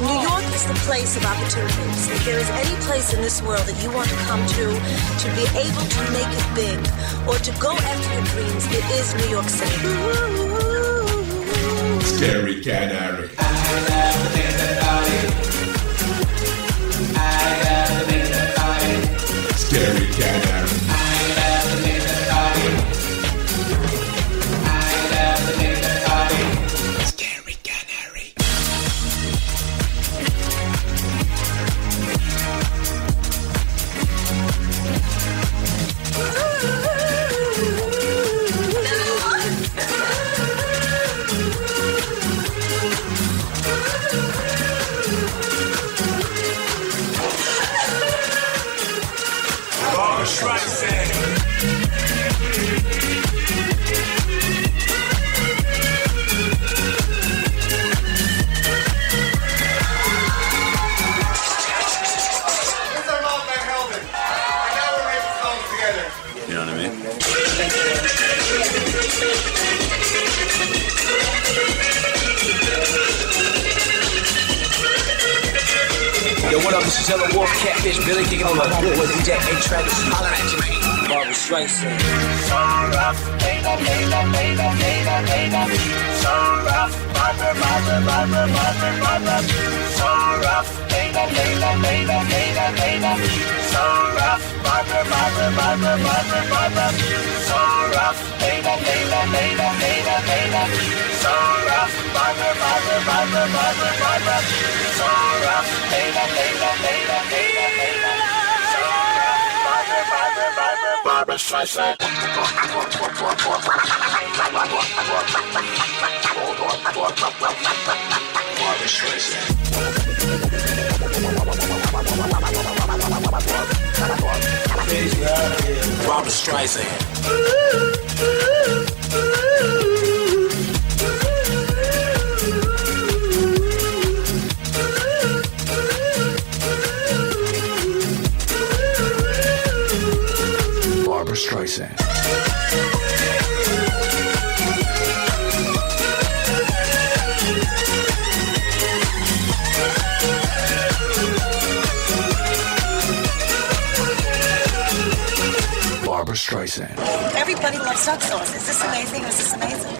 New York is the place of opportunities. If there is any place in this world that you want to come to be able to make it big, or to go after your dreams, it is New York City. Scary Canary. I love the thing that body. Scary Canary. Yo, what up? This is Ella Wolf, Catfish, Billy, kicking on my board with Jack and Travis. Holler at you, man. Barbara Streisand. So rough, Layla, Layla, Layla, Layla, Layla. So rough, Barbara, Barbara, Barbara, Barbara, Barbara. So rough, Layla, Layla, Layla, Layla, Layla. So rough, Barbara, Barbara, Barbara, Barbara, Barbara. So rough, Layla, Layla, Layla, Layla, Layla. So rough, Barbara, Barbara, Barbara, Barbara, Barbara. So rough, Layla, Layla, Layla, Layla, Layla. So rough, Barbara, Barbara, Barbara, Barbara Streisand. Barbara Streisand. Barbara Streisand. Barbara Streisand. Barbara Streisand. Everybody loves hot sauce. Is this amazing? Is this amazing?